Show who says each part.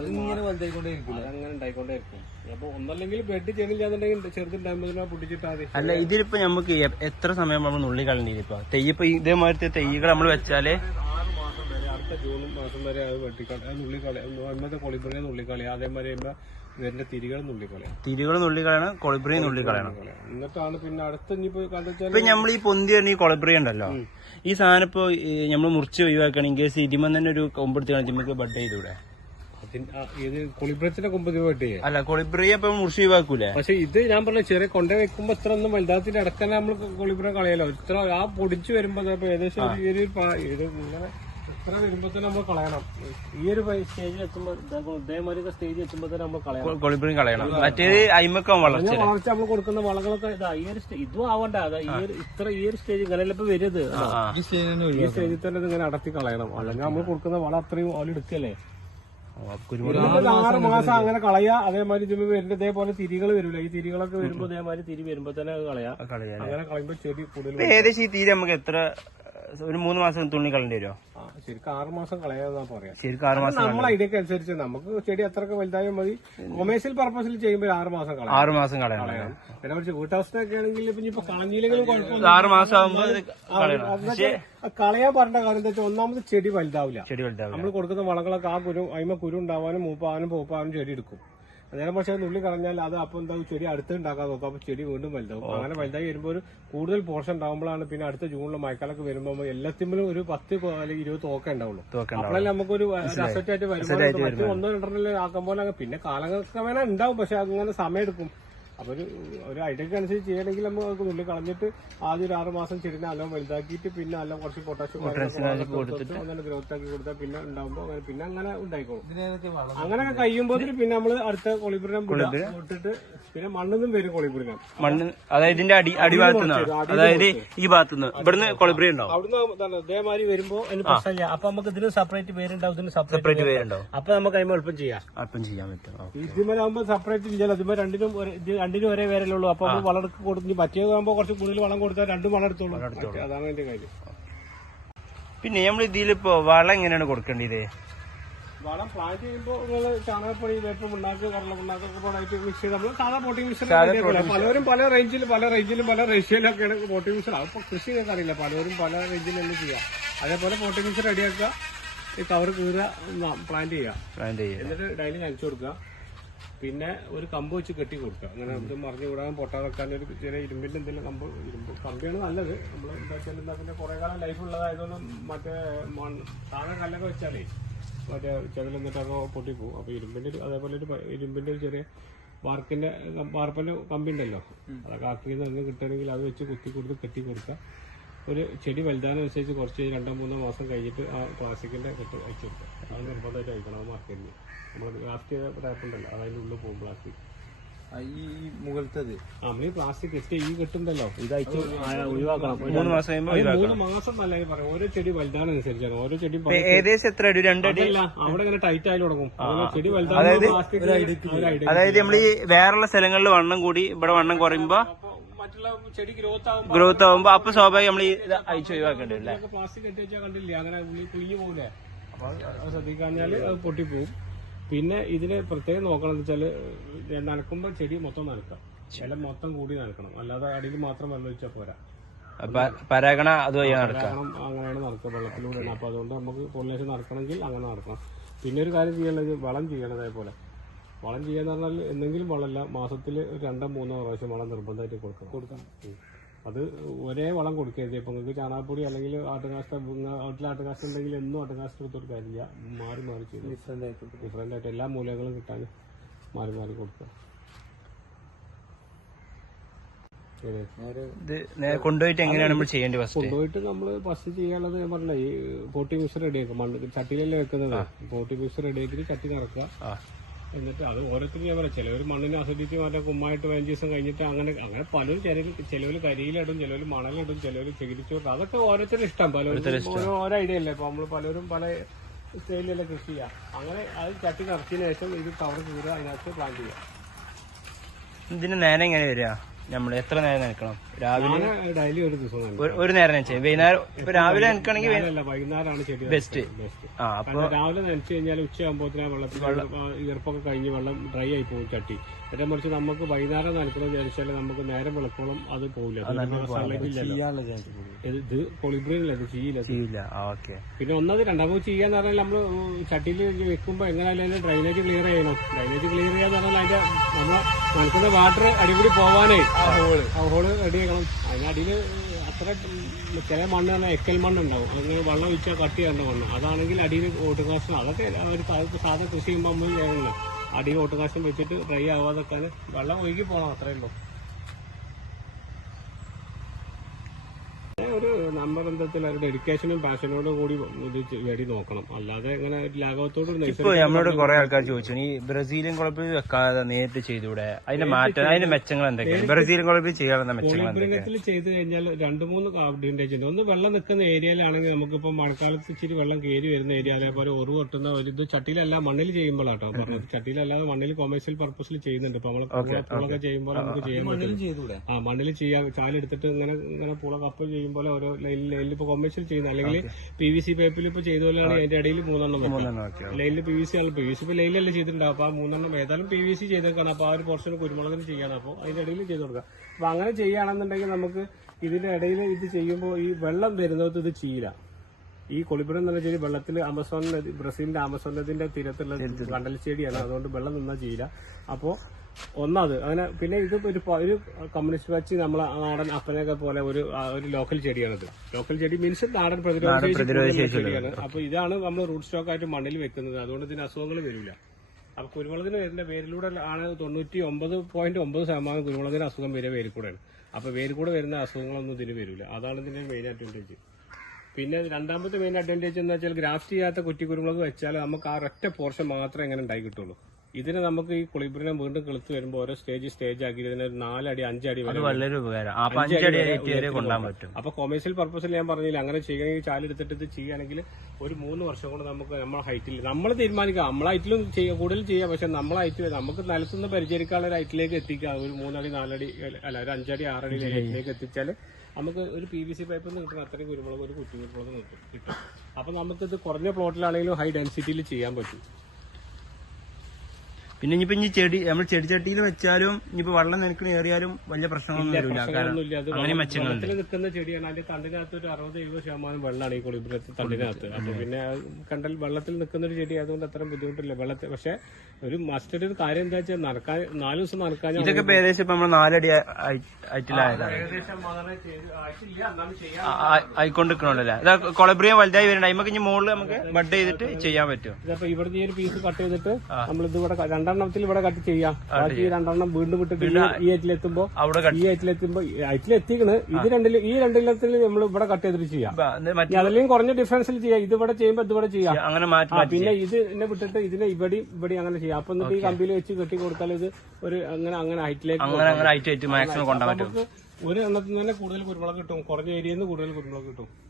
Speaker 1: അതിങ്ങനെ വലുതായിക്കൊണ്ടേ ഇരിക്കില്ല
Speaker 2: അതങ്ങനെ ഉണ്ടായിക്കൊണ്ടേ ഇരിക്കും അപ്പൊ ഒന്നല്ലെങ്കിൽ ബെഡ് ചെറുതുണ്ടാകുമ്പോൾ
Speaker 3: അല്ല ഇതിലിപ്പോ നമുക്ക് എത്ര സമയം നമ്മൾ നുള്ളി കളഞ്ഞിരിപ്പോ തെയ്യപ്പോ ഇതേമാതിരത്തെ തെയ്യകൾ നമ്മൾ വെച്ചാൽ
Speaker 2: ആറ് മാസം വരെ അടുത്ത ജൂൺ മാസം വരെ അത് വെട്ടിക്കളി അത് നുള്ളിക്കളി അതേമാതിരി ഇതിന്റെ തിരികൾ നുള്ളിക്കളയാണ്
Speaker 3: തിരികൾ നുള്ളി കളയണം കൊളിബ്രി നുള്ളിക്കളയാണ്.
Speaker 2: എന്നിട്ടാണ് പിന്നെ അടുത്ത ഇനിയിപ്പോ
Speaker 3: ഇപ്പൊ നമ്മൾ ഈ പൊന്തി തന്നെ ഈ കൊളിബ്രി ഉണ്ടല്ലോ ഈ സാധനം ഇപ്പൊ നമ്മൾ മുറിച്ച് കേസ് സിരിമൻ തന്നെ ഒരു കൊമ്പെടുത്ത് കാണിച്ച് ബഡ് ചെയ്തൂടെ?
Speaker 2: ഇത് കൊമ്പ്
Speaker 3: അല്ല കൊളിബ്രിയെ ഇപ്പൊ മുറിച്ച് ഒഴിവാക്കൂലേ
Speaker 2: പക്ഷെ ഇത് ഞാൻ പറഞ്ഞ ചെറിയ കൊണ്ട വെക്കുമ്പോ ഇത്ര ഒന്നും വലുതാത്തിന്റെ ഇടക്കന്നെ നമ്മൾ കൊളിബ്രം കളയല്ലോ ഇത്ര ആ പൊടിച്ചു വരുമ്പോ ഏകദേശം ഒരു- ഇങ്ങനെ ഇത്ര വരുമ്പോ തന്നെ നമ്മൾ കളയണം. ഈ ഒരു സ്റ്റേജിൽ എത്തുമ്പോ ഇതേമാതിരി സ്റ്റേജിൽ എത്തുമ്പോ തന്നെ നമ്മൾ കളയണം.
Speaker 3: കൊളിബ്രി കളയണം. മറ്റേത് അയിമക്കം വളർച്ച
Speaker 2: വളർച്ച നമ്മൾ കൊടുക്കുന്ന വളങ്ങളൊക്കെ ഇതാ ഈ ഒരു ഇതും ആവണ്ട. അതാ ഈ ഒരു ഇത്ര ഈ ഒരു സ്റ്റേജ് ഇങ്ങനെയല്ല ഇപ്പൊ വരുന്നത്.
Speaker 1: ഈ സ്റ്റേജിൽ തന്നെ
Speaker 2: തന്നെ ഇത് ഇങ്ങനെ അടത്തി കളയണം. അല്ലെങ്കിൽ നമ്മൾ കൊടുക്കുന്ന വളം അത്രയും അവളെടുക്കല്ലേ എടുക്കല്ലേ? ആറ് മാസം അങ്ങനെ കളയാ. അതേമാതിരി ഇതിന് വരുന്ന ഇതേപോലെ തിരികൾ വരില്ല ഈ തിരികളൊക്കെ വരുമ്പോ ഇതേമാതിരി തിരി വരുമ്പോ തന്നെ അത് കളയാ അങ്ങനെ കളയുമ്പോ ചെടി കൂടുതൽ
Speaker 3: ഏകദേശം ഈ തിരി നമുക്ക് എത്ര ഒരു മൂന്ന് മാസം തുണി കളണ്ടി വരുമോ
Speaker 2: ആ, ശരിക്കും ആറ് മാസം കളയാന്നാ പറയാ.
Speaker 3: ശരിക്കും ആറ് മാസം
Speaker 2: നമ്മളെ ഐഡിയക്ക് അനുസരിച്ച് നമുക്ക് ചെടി അത്രയ്ക്ക് വലുതായാൽ മതി. കൊമേഴ്സ്യൽ പർപ്പസിൽ ചെയ്യുമ്പോൾ ആറ് മാസം കളയാം
Speaker 3: ആറ് മാസം കളയണം.
Speaker 2: പിന്നെ കുറച്ച് വീട്ടാവസ്ഥയൊക്കെ ആണെങ്കിൽ ഇപ്പൊ കളഞ്ഞില്ലെങ്കിലും കുഴപ്പമില്ല
Speaker 3: ആറ് മാസം
Speaker 2: ആകുമ്പോൾ കളയാൻ പറഞ്ഞ കാര്യം എന്താ വെച്ചാൽ ഒന്നാമത് ചെടി വലുതാവില്ല.
Speaker 3: ചെടി വലുതാവില്ല.
Speaker 2: നമ്മൾ കൊടുക്കുന്ന വളങ്ങളൊക്കെ ആ കുരു അതിമ കുരു ഉണ്ടാവാനും മൂപ്പാവാനും പൂപ്പാവാനും ചെടി എടുക്കും. നേരം പക്ഷേ ഉള്ളി കളഞ്ഞാൽ അത് അപ്പം എന്താകും ചെടി അടുത്ത് ഉണ്ടാക്കാൻ നോക്കും അപ്പൊ ചെടി വീണ്ടും വലുതാവും. അങ്ങനെ വലുതായി വരുമ്പോൾ ഒരു കൂടുതൽ പോർഷൻ ഉണ്ടാകുമ്പോഴാണ് പിന്നെ അടുത്ത ജൂണിലും മഴക്കാലൊക്കെ വരുമ്പോൾ എല്ലാത്തിലും ഒരു പത്ത് അല്ലെങ്കിൽ ഇരുപത് തോക്ക ഉണ്ടാവുള്ളൂ. അപ്പോഴല്ലേ നമുക്കൊരു അസറ്റായിട്ട് വരുമ്പോൾ മറ്റു ഒന്നോ രണ്ടോ ആക്കാൻ പോലെ അങ്ങ് പിന്നെ കാലങ്ങൾക്ക് വേണേ ഉണ്ടാവും. പക്ഷെ അങ്ങനെ സമയം എടുക്കും. അപ്പൊ ഒരു ഒരു ഐഡിയക്ക് അനുസരിച്ച് ചെയ്യണമെങ്കിൽ നമുക്ക് നുള്ളി കളഞ്ഞിട്ട് ആദ്യം ഒരു ആറ് മാസം ചെടിനെ നല്ലോണം വലുതാക്കിയിട്ട് പിന്നെ അല്ല കുറച്ച് പൊട്ടാഷ്യം അങ്ങനെ ഗ്രോത്ത് ആക്കി കൊടുത്താൽ പിന്നെ ഉണ്ടാവുമ്പോൾ അങ്ങനെ പിന്നെ അങ്ങനെ ഉണ്ടായിക്കോളും. അങ്ങനെ കഴിയുമ്പോൾ പിന്നെ നമ്മൾ അടുത്ത കൊളിപുരം ഇട്ടിട്ട് പിന്നെ മണ്ണൊന്നും വരും കൊളിപുരം.
Speaker 3: മണ്ണ് അതായത് ഇതിന്റെ അടി അടിഭാഗത്തു നിന്നാണ് അതായത് ഈ ഭാഗത്തു നിന്ന് ഇവിടുന്ന് കൊളിബ്രി ഉണ്ടാവും.
Speaker 2: അവിടുന്ന് ഇതേമാതിരി വരുമ്പോ അതിന് പ്രശ്നമില്ല. അപ്പൊ നമുക്ക് ഇതിന് സെപ്പറേറ്റ് പേരുണ്ടാവും ഇതിന് സെപ്പറേറ്റ്
Speaker 3: പേരുണ്ടാവും.
Speaker 2: അപ്പൊ നമുക്ക് അതിന് എളുപ്പം ചെയ്യാം.
Speaker 3: അല്പം ചെയ്യാൻ പറ്റും.
Speaker 2: ഇതിന്മേലാകുമ്പോ സെപ്പറേറ്റ് ചെയ്യാൻ അതിന്മേൽ രണ്ടിനും രണ്ടിനും ഒരേ പേരല്ലുള്ളൂ അപ്പൊ വളർക്ക് കൊടുത്തു മറ്റേതാകുമ്പോ കുറച്ച് കൂടുതൽ വളം കൊടുത്താൽ രണ്ടും വളം എടുത്തോളൂ. അതാണ് എന്റെ കാര്യം.
Speaker 3: പിന്നെ നമ്മൾ ഇതിലിപ്പോ വളം എങ്ങനെയാണ് കൊടുക്കേണ്ടത്?
Speaker 2: വളം പ്ലാൻ ചെയ്യുമ്പോൾ നിങ്ങൾ ചാണകപ്പൊടി വേപ്പ് പിണ്ണാക്ക് കടല പിണ്ണാക്കൊക്കെ പാടായിട്ട് മിക്സ് ചെയ്ത് നമ്മൾ സാധാ പോട്ടിംഗ് മിക്സർ പലരും പല റേഞ്ചിൽ പല റേഞ്ചിലും പല റേഷ്യയിലൊക്കെയാണ് പോട്ടിംഗ് മിക്സർ അപ്പൊ കൃഷി ചെയ്യാൻ അറിയില്ല. പലരും പല റേഞ്ചിൽ തന്നെ ചെയ്യാം. അതേപോലെ പോട്ടിംഗ് മിക്സർ റെഡിയാക്കുക ഈ കവർ കീറുക പ്ലാന്റ് ചെയ്യുക. എന്നിട്ട് ഡൈലി നനച്ചു കൊടുക്കുക. പിന്നെ ഒരു കമ്പ് വെച്ച് കെട്ടി കൊടുക്കുക. അങ്ങനെ ഇത് മറിഞ്ഞു വിടാൻ പൊട്ടാതെക്കാൻ ഒരു ചെറിയ ഇരുമ്പിന്റെ എന്തെങ്കിലും കമ്പ് ഇരുമ്പ് കമ്പിയാണ് നല്ലത്. നമ്മൾ എന്താ വെച്ചാൽ എന്താ പിന്നെ കുറെ കാലം ലൈഫ് ഉള്ളതായതുകൊണ്ട് മറ്റേ മണ്ണ് താഴെ കല്ലൊക്കെ വെച്ചാലേ മറ്റേ ചെതലെന്നിട്ടൊക്കെ പൊട്ടിപ്പോവും അപ്പോൾ ഇരുമ്പിന്റെ ഒരു അതേപോലെ ഒരു ഇരുമ്പിന്റെ ഒരു ചെറിയ വാർക്കിന്റെ വാർപ്പിന്റെ കമ്പി ഉണ്ടല്ലോ. അതൊക്കെ ആക്കി നിന്ന് കിട്ടുകയാണെങ്കിൽ അത് വെച്ച് കുത്തി കൊടുത്ത് കെട്ടി കൊടുക്കുക. ഒരു ചെടി വലുതാനനുസരിച്ച് കുറച്ച് രണ്ടോ മൂന്നോ മാസം കഴിഞ്ഞിട്ട് ആ പ്ലാസ്റ്റിക്കിന്റെ കെട്ട് അയച്ചു കൊടുക്കുക അത് നിർബന്ധമായിട്ട് അയക്കണം മാർക്കറ്റിൽ മാർക്കറ്റിന് നമ്മൾ ഗ്രാഫ്റ്റ് ചെയ്ത ടാപ്പ് ഉണ്ടല്ലോ അത് അതിന്റെ ഉള്ളിൽ പോകും പ്ലാസ്റ്റിക്
Speaker 1: ആ, ഈ ഈ മുകളിലത്തത്
Speaker 2: നമ്മൾ ഈ പ്ലാസ്റ്റിക് ജസ്റ്റ് ഈ കെട്ടുണ്ടല്ലോ. ഇത് അയച്ച് ഒഴിവാക്കണം.
Speaker 3: മൂന്ന് മാസം
Speaker 2: മൂന്ന് മാസം നല്ല പറയാം. ഓരോ ചെടി വലുതാനനുസരിച്ചാണ് ഓരോ ചെടി
Speaker 3: ഏകദേശം എത്ര അടി? രണ്ടടി
Speaker 2: അവിടെ ഇങ്ങനെ ടൈറ്റ് ആയി തുടങ്ങും. ചെടി.
Speaker 3: അതായത് നമ്മൾ ഈ വേറെയുള്ള സ്ഥലങ്ങളിൽ വണ്ണം കൂടി ഇവിടെ വണ്ണം കുറയുമ്പോ
Speaker 2: മറ്റുള്ള ചെടി ഗ്രോത്ത് ആകുമ്പോൾ
Speaker 3: ഗ്രോത്ത് അപ്പൊ സ്വാഭാവികം നമ്മൾ ഇത് അയച്ചു ഒഴിവാക്കേണ്ടി വരും അല്ലേ?
Speaker 2: പ്ലാസ്റ്റിക് കെട്ടി വെച്ചാൽ കണ്ടില്ലേ? അങ്ങനെ ഉള്ളിൽ കുഴിഞ്ഞു പോകില്ലേ അപ്പൊ അത് പൊട്ടിപ്പോവും. പിന്നെ ഇതിന് പ്രത്യേകം നോക്കണം എന്ന് വെച്ചാൽ നനക്കുമ്പോൾ ചെടി മൊത്തം നനക്കാം. ചില മൊത്തം കൂടി നനക്കണം. അല്ലാതെ അടിയിൽ മാത്രം വെള്ളം ഒഴിച്ചാൽ പോരാ.
Speaker 3: പരാഗണ അതുവഴി നടക്കാം
Speaker 2: അങ്ങനെയാണ് നടക്കുക. വെള്ളത്തിലൂടെയാണ്. അപ്പൊ അതുകൊണ്ട് നമുക്ക് പോളിനേഷൻ നടക്കണമെങ്കിൽ അങ്ങനെ നടക്കണം. പിന്നെ ഒരു കാര്യം ചെയ്യേണ്ടത് വളം ചെയ്യണം അതേപോലെ വളം ചെയ്യാന്ന് പറഞ്ഞാൽ എന്തെങ്കിലും വളമല്ല. മാസത്തിൽ രണ്ടോ മൂന്നോ പ്രാവശ്യം വളം നിർബന്ധമായിട്ട് കൊടുക്കണം. കൊടുക്കണം. അത് ഒരേ വളം കൊടുക്കരുത്. ഇപ്പൊ നിങ്ങൾക്ക് ചാണകപ്പൊടി അല്ലെങ്കിൽ ആട്ടുകാഷ്ട വീട്ടിൽ ആട്ടുകാഷ്ട ഉണ്ടെങ്കിൽ എന്നും ആട്ടുകാഷ്ട എടുത്തൊരു കാര്യമില്ല മാറി മാറി ചെയ്തു.
Speaker 1: ഡിഫറെന്റ് ആയിട്ട്
Speaker 2: ഡിഫറെന്റ് ആയിട്ട് എല്ലാ മൂലകളും കിട്ടാൻ മാറി മാറി കൊടുക്കുക.
Speaker 3: കൊണ്ടുപോയിട്ട് എങ്ങനെയാണ് നമ്മൾ ചെയ്യേണ്ടത് ഫസ്റ്റ്
Speaker 2: കൊണ്ടുപോയിട്ട് നമ്മൾ ഫസ്റ്റ് ചെയ്യാനുള്ളത് ഞാൻ പറഞ്ഞ ഈ പോട്ടി മിക്സ് റെഡിയാക്കുക മണ്ണ് ചട്ടിയിലല്ലേ വെക്കുന്നത്? പോട്ടി മിക്സ് റെഡിയാക്കി ചട്ടി നിറക്കുക.
Speaker 3: ആ.
Speaker 2: എന്നിട്ട് അത് ഓരോരുത്തരും ഞാൻ പറയാം. ചിലവർ മണ്ണിനെ ആസ്വദിച്ച് മറ്റേ കുമ്മായിട്ട് പതിനഞ്ച് ദിവസം കഴിഞ്ഞിട്ട് അങ്ങനെ അങ്ങനെ പലരും ചിലർ ചിലവർ കരിയിലിടും ചിലവർ മണലിടും ചിലവർ ചികിരിച്ചോട്ടും അതൊക്കെ ഓരോരുത്തരും ഇഷ്ടം. പലരും ഓരോ ഓരോ ഐഡിയ അല്ലേ? ഇപ്പൊ നമ്മൾ പലരും പല സ്റ്റൈലിലല്ലേ കൃഷി ചെയ്യാം. അങ്ങനെ അത് ചട്ടി നിറച്ചതിന് ശേഷം ഇത് കവർ കീറുക അതിനകത്ത് പ്ലാന്റ് ചെയ്യാം.
Speaker 3: ഇതിന് നേരം എങ്ങനെ വരിക? നമ്മൾ എത്ര നേരം നനക്കണം രാവിലെ
Speaker 2: ഡെയിലി ഒരു ദിവസം.
Speaker 3: ഒരു- നേരം ചെയ്യും. വൈകുന്നേരം ഇപ്പൊ രാവിലെ നനക്കണമെങ്കിൽ
Speaker 2: അല്ല വൈകുന്നേരമാണ് ചെടി
Speaker 3: ബെസ്റ്റ്
Speaker 2: ബെസ്റ്റ്
Speaker 3: ആ അപ്പൊ
Speaker 2: രാവിലെ നനച്ചു കഴിഞ്ഞാൽ ഉച്ചയാകുമ്പോഴത്തേന് വെള്ളത്തിൽ ഈർപ്പൊക്കെ കഴിഞ്ഞ് വെള്ളം ഡ്രൈ ആയി പോകും ചട്ടി. നേരെ മറിച്ച് നമുക്ക് വൈകുന്നേരം നനക്കണമെന്ന് വിചാരിച്ചാൽ നമുക്ക് നേരം വിളക്കോളം അത് പോകില്ല ഇത് പൊളിബ്രീനില്ല ഇത് ചെയ്യില്ല
Speaker 3: ചെയ്യില്ല. ഓക്കെ
Speaker 2: പിന്നെ ഒന്നത് രണ്ടാമത് ചെയ്യാന്ന് പറഞ്ഞാൽ നമ്മൾ ചട്ടിയിൽ വെക്കുമ്പോൾ എങ്ങനെയാലും അതിന്റെ ഡ്രൈനേജ് ക്ലിയർ ചെയ്യണം. ഡ്രൈനേജ് ക്ലിയർ ചെയ്യാന്ന് പറഞ്ഞാൽ അതിന്റെ നമ്മൾ നനക്കുന്ന വാട്ടർ അടിപൊളി പോവാനേ. ആ ഹോൾ റെഡി ചെയ്യണം. അതിനടിയിൽ അത്ര ചില മണ്ണ് പറഞ്ഞാൽ എക്കൽ മണ്ണുണ്ടാവും. അങ്ങനെ വെള്ളം ഒഴിച്ചാൽ കട്ടി ചെയ്യേണ്ട മണ്ണ്. അതാണെങ്കിൽ അടിയിൽ ഓട്ടുകാശം അതൊക്കെ അവർ സാധാരണ കൃഷി ചെയ്യുമ്പോൾ നമ്മൾ ചെയ്യുന്നത് അടിയിൽ ഓട്ടുകാശം വെച്ചിട്ട് ഡ്രൈ ആവാതൊക്കെ വെള്ളം ഒഴുകി പോകണം അത്രേ ഉള്ളൂ. നമ്പർ ബന്ധത്തിൽ ഒരു ഡെഡിക്കേഷനും പാഷനോടും കൂടി ഇത് ചെടി നോക്കണം. അല്ലാതെ ഇങ്ങനെ ലാഘവത്തോട്
Speaker 3: ഇപ്പൊ നമ്മളോട് കുറെ ആൾക്കാർ ചോദിച്ചു ഈ ബ്രസീലിയൻ കുഴപ്പം വെക്കാതെ നേരിട്ട് ചെയ്തൂടെ? അതിന്റെ മാറ്റം അതിന്റെ മെച്ചങ്ങൾ എന്തൊക്കെയാണ് ബ്രസീലിയൻ കുഴപ്പം ചെയ്യാനുള്ള മെച്ചങ്ങൾ എന്തൊക്കെയാണ്
Speaker 2: ചെയ്ത് കഴിഞ്ഞാൽ രണ്ട് മൂന്ന് അഡ്വാന്റേജ് ഉണ്ട്. ഒന്ന് വെള്ളം നിൽക്കുന്ന ഏരിയയിലാണെങ്കിൽ നമുക്കിപ്പോൾ മഴക്കാലത്ത് ഇച്ചിരി വെള്ളം കയറി വരുന്ന ഏരിയ അതേപോലെ ഒറു കൊട്ടുന്ന ഒരു ഇത് ചട്ടിയിലല്ല മണ്ണിൽ ചെയ്യുമ്പോഴാട്ടോ പറഞ്ഞത്. ചട്ടിയിലല്ലാതെ മണ്ണിൽ കൊമേഴ്സ്യൽ പർപ്പസിൽ ചെയ്യുന്നുണ്ട്. ഇപ്പൊ നമ്മൾ പൂളൊക്കെ ചെയ്യുമ്പോൾ നമുക്ക് ചെയ്യാൻ ആ മണ്ണിൽ ചെയ്യാൻ ചാലെടുത്തിട്ട് ഇങ്ങനെ ഇങ്ങനെ പുള കപ്പ് ചെയ്യുമ്പോൾ ഓരോ ലൈനിൽ ഇപ്പൊ കൊമേഴ്സ്യൽ ചെയ്യുന്ന അല്ലെങ്കിൽ പി വി സി പേപ്പിൽ ഇപ്പൊ ചെയ്ത പോലെയാണ് അതിന്റെ ഇടയിൽ മൂന്നെണ്ണം. ലൈനിൽ പി വി സി ആണ്. പി വി സി ഇപ്പൊ ലൈനിലല്ലേ ചെയ്തിട്ടുണ്ടാവും അപ്പൊ ആ മൂന്നെണ്ണം ഏതായാലും പി വി സി ചെയ്തേക്കാണ്. അപ്പൊ ആ ഒരു പോർഷൻ കുരുമുളകിന് ചെയ്യാണ് അപ്പോൾ അതിന്റെ ഇടയിൽ ചെയ്ത് കൊടുക്കുക. അപ്പൊ അങ്ങനെ ചെയ്യുകയാണെന്നുണ്ടെങ്കിൽ നമുക്ക് ഇതിന്റെ ഇടയിൽ ഇത് ചെയ്യുമ്പോൾ ഈ വെള്ളം വരുന്നത് ഇത് ചീല ഈ കൊളിപ്പുരം എന്ന് വെച്ചാൽ വെള്ളത്തിൽ ആമസോൺ ബ്രസീലിന്റെ ആമസോൺ നദിന്റെ തീരത്തുള്ള കണ്ടൽ ചെടിയാണ് അതുകൊണ്ട് വെള്ളം നിന്നാ ചെയ്യില്ല അപ്പോ ഒന്നത് അങ്ങനെ പിന്നെ ഇത് ഒരു ഒരു കമ്മ്യൂണിസ്റ്റ് വെച്ച് നമ്മളെ നാടൻ അപ്പനൊക്കെ പോലെ ഒരു ഒരു ലോക്കൽ ചെടിയാണിത്. ലോക്കൽ ചെടി മീൻസ് നാടൻ പ്രതിരോധ ചെടിയാണ്. അപ്പൊ ഇതാണ് നമ്മൾ റൂട്ട് സ്റ്റോക്ക് ആയിട്ട് മണ്ണിൽ വെക്കുന്നത്. അതുകൊണ്ട് ഇതിന് അസുഖങ്ങൾ വരില്ല. അപ്പൊ കുരുമുളകിന് വരുന്ന വേരിലൂടെ ആണ് തൊണ്ണൂറ്റി ഒമ്പത് പോയിന്റ് ഒമ്പത് ശതമാനം കുരുമുളകിന് അസുഖം വരിക വേരിൽ കൂടെയാണ് അപ്പൊ വേരിൽ കൂടെ വരുന്ന അസുഖങ്ങളൊന്നും ഇതിന് വരില്ല. അതാണ് ഇതിന്റെ മെയിൻ അഡ്വാന്റേജ് പിന്നെ രണ്ടാമത്തെ മെയിൻ അഡ്വാന്റേജ് എന്ന് വെച്ചാൽ ഗ്രാഫ്റ്റ് ചെയ്യാത്ത കുറ്റി കുരുമുളക് വെച്ചാൽ നമുക്ക് ആ ഒറ്റ പോർഷൻ മാത്രമേ എങ്ങനെ ഉണ്ടായി കിട്ടുള്ളൂ. ഇതിന് നമുക്ക് ഈ കുളിബിനെ വീണ്ടും കിളുത്ത് വരുമ്പോൾ ഓരോ സ്റ്റേജ് സ്റ്റേജ് ആക്കി ഇതിന് ഒരു നാലടി അഞ്ചടി
Speaker 3: വളരെ ഉപകാരം. അപ്പൊ അഞ്ചടി റേറ്റ് വരെ കൊണ്ടാൻ പറ്റും.
Speaker 2: അപ്പൊ കൊമേഴ്സ്യൽ പർപ്പസിൽ ഞാൻ പറഞ്ഞില്ല അങ്ങനെ ചെയ്യണമെങ്കിൽ ചാലെടുത്തിട്ട് ഇത് ചെയ്യുകയാണെങ്കിൽ ഒരു മൂന്ന് വർഷം കൊണ്ട് നമുക്ക് നമ്മളെ ഹൈറ്റിൽ നമ്മൾ തീരുമാനിക്കാം. നമ്മളെ ഹൈറ്റിലും ചെയ്യാം കൂടുതൽ ചെയ്യാം. പക്ഷെ നമ്മളെ ഹൈറ്റ് നമുക്ക് നിലത്തുനിന്ന് പരിചരിക്കാനുള്ള ഒരു ഹൈറ്റിലേക്ക് എത്തിക്കാം. ഒരു മൂന്നടി നാലടി അല്ല ഒരു അഞ്ചടി ആറടി ഹൈറ്റിലേക്ക് എത്തിച്ചാൽ നമുക്ക് ഒരു പി വി സി പൈപ്പിൽ നിന്ന് കിട്ടുന്ന അത്രയും കുരുമുളക് ഒരു കുറ്റി കുരുമുളക് കിട്ടും. അപ്പൊ നമുക്കിത് കുറഞ്ഞ പ്ലോട്ടിലാണെങ്കിലും ഹൈ ഡെൻസിറ്റിയിൽ ചെയ്യാൻ പറ്റും.
Speaker 3: പിന്നെ ഇനിയിപ്പോ ഇനി ചെടി നമ്മൾ ചെടി ചട്ടിയിൽ വെച്ചാലും ഇനിയിപ്പോ വെള്ളം നിനക്കണ ഏറിയാലും വലിയ പ്രശ്നമൊന്നും വരില്ല കാരണം
Speaker 2: പ്രശ്നങ്ങളൊന്നുമില്ല
Speaker 3: അങ്ങനെ മെച്ചങ്ങളുണ്ട്
Speaker 2: നിൽക്കുന്ന ചെടിയാണ്. അതിന്റെ തണ്ടിനകത്ത് ഒരു അറുപത് എഴുപത് ശതമാനം വെള്ളമാണ് ഈ കൊളിബ്രത്ത് തണ്ടിനകത്ത്. അപ്പൊ പിന്നെ കണ്ടൽ വെള്ളത്തിൽ നിൽക്കുന്ന ഒരു ചെടി അതുകൊണ്ട് അത്ര ബുദ്ധിമുട്ടില്ല. വെള്ളത്തിൽ പക്ഷെ ഒരു മസ്റ്റഡ് ഒരു കാര്യം എന്താ വെച്ചാൽ നടക്കാൻ നാല് ദിവസം നടക്കാൻ
Speaker 3: ഇതൊക്കെ ഏകദേശം ഇപ്പൊ നമ്മൾ നാലടി ഇതാ കൊളബ്രിയം വലുതായി വരണ്ട അതിമക്ക് ഇനി മുകളിൽ നമുക്ക് ബഡ് ചെയ്തിട്ട് ചെയ്യാൻ പറ്റും.
Speaker 2: ഇതപ്പോ ഇവിടെ ഈ ഒരു പീസ് കട്ട് ചെയ്തിട്ട് നമ്മൾ ഇത് ഇവിടെ ക- രണ്ടെണ്ണത്തിൽ ഇവിടെ കട്ട് ചെയ്യാം. ബാക്കി രണ്ടെണ്ണം വീണ്ടും വിട്ടിട്ട് ഈ- ഐറ്റിലെത്തുമ്പോ ഈ ഐറ്റിലെത്തുമ്പോ ഐറ്റിലെത്തിക്കണ്. ഇത് രണ്ടിൽ ഈ രണ്ടിലത്തിൽ നമ്മൾ ഇവിടെ കട്ട് ചെയ്തിട്ട് ചെയ്യാം. അതിലും കുറഞ്ഞ ഡിഫറൻസിൽ ചെയ്യാം. ഇത് ഇവിടെ ചെയ്യുമ്പോ ഇത് ഇവിടെ ചെയ്യാം.
Speaker 3: അങ്ങനെ
Speaker 2: പിന്നെ ഇത് എന്നെ വിട്ടിട്ട് ഇതിനെ ഇവിടെ ഇവിടെ അങ്ങനെ ചെയ്യാം. അപ്പൊ എന്നിട്ട് ഈ കമ്പിയിൽ വെച്ച് കെട്ടി കൊടുത്താൽ ഇത് ഒരു അങ്ങനെ അങ്ങനെ ഹൈറ്റിലേക്ക്
Speaker 3: അങ്ങനെ അങ്ങനെ ഹൈറ്റ് മാക്സിമം പറ്റും.
Speaker 2: ഒരു എണ്ണത്തിൽ തന്നെ കൂടുതൽ കുരുമുളക് കിട്ടും. കുറഞ്ഞ ഏരിയയിൽ നിന്ന് കൂടുതൽ കുരുമുളക് കിട്ടും.